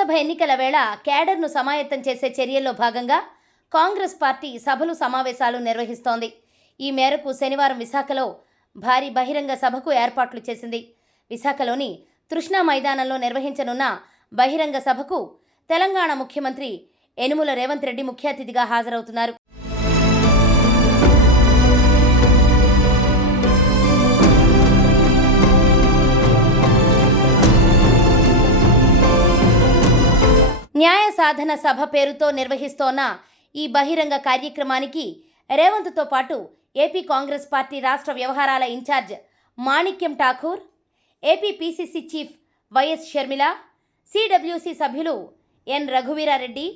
లోక్సభ ఎన్నికల వేళ క్యాడర్ను సమాయత్తం చేసే చర్యల్లో భాగంగా కాంగ్రెస్ పార్టీ సభలు సమావేశాలు నిర్వహిస్తోంది. ఈ మేరకు శనివారం విశాఖలో భారీ బహిరంగ సభకు ఏర్పాట్లు చేసింది. విశాఖలోని తృష్ణా మైదానంలో నిర్వహించనున్న బహిరంగ సభకు తెలంగాణ ముఖ్యమంత్రి యనుమల రేవంత్ రెడ్డి ముఖ్య అతిథిగా హాజరవుతున్నారు. న్యాయ సాధన సభ పేరుతో నిర్వహిస్తోన్న ఈ బహిరంగ కార్యక్రమానికి రేవంత్తో పాటు ఏపీ కాంగ్రెస్ పార్టీ రాష్ట్ర వ్యవహారాల in charge Manickam Thakur, AP PCC chief YS Sharmila, CWC సభ్యులు ఎన్ రఘువీరారెడ్డి,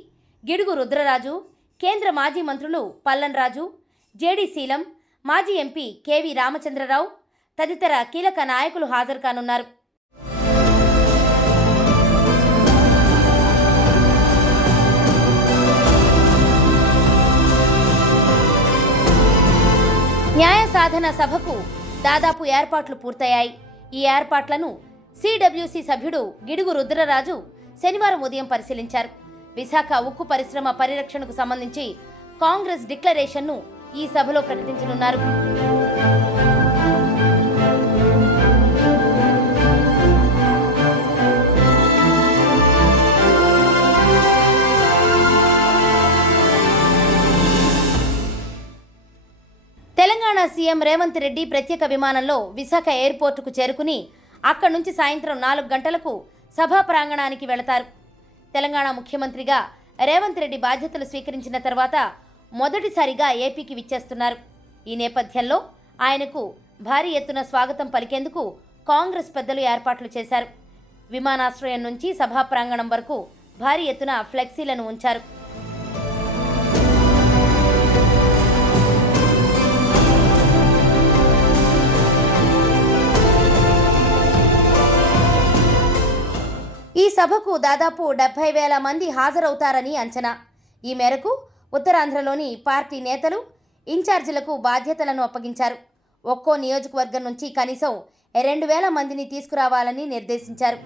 గిడుగు రుద్రరాజు, కేంద్ర మాజీ మంత్రులు పల్లన్ రాజు, జేడీ శీలం, మాజీ ఎంపీ కేవీ రామచంద్రరావు తదితర కీలక నాయకులు హాజరు కానున్నారు. న్యాయ సాధన సభకు దాదాపు ఏర్పాట్లు పూర్తయ్యాయి. ఈ ఏర్పాట్లను సిడబ్ల్యూసీ సభ్యుడు గిడుగు రుద్రరాజు శనివారం ఉదయం పరిశీలించారు. విశాఖ ఉక్కు పరిశ్రమ పరిరక్షణకు సంబంధించి కాంగ్రెస్ డిక్లరేషన్ను ఈ సభలో ప్రకటించనున్నారు. తెలంగాణ సీఎం రేవంత్ రెడ్డి ప్రత్యేక విమానంలో విశాఖ ఎయిర్పోర్టుకు చేరుకుని అక్కడి నుంచి సాయంత్రం 4 గంటలకు సభా ప్రాంగణానికి వెళతారు. తెలంగాణ ముఖ్యమంత్రిగా రేవంత్ రెడ్డి బాధ్యతలు స్వీకరించిన తర్వాత మొదటిసారిగా ఏపీకి విచ్చేస్తున్నారు. ఈ నేపథ్యంలో ఆయనకు భారీ ఎత్తున స్వాగతం పలికేందుకు కాంగ్రెస్ పెద్దలు ఏర్పాట్లు చేశారు. విమానాశ్రయం నుంచి సభా ప్రాంగణం వరకు భారీ ఎత్తున ఫ్లెక్సీలను ఉంచారు. ఈ సభకు దాదాపు 70,000 మంది హాజరవుతారని అంచనా. ఈ మేరకు ఉత్తరాంధ్రలోని పార్టీ నేతలు, ఇన్ఛార్జీలకు బాధ్యతలను అప్పగించారు. ఒక్కో నియోజకవర్గం నుంచి కనీసం 2,000 మందిని తీసుకురావాలని నిర్దేశించారు.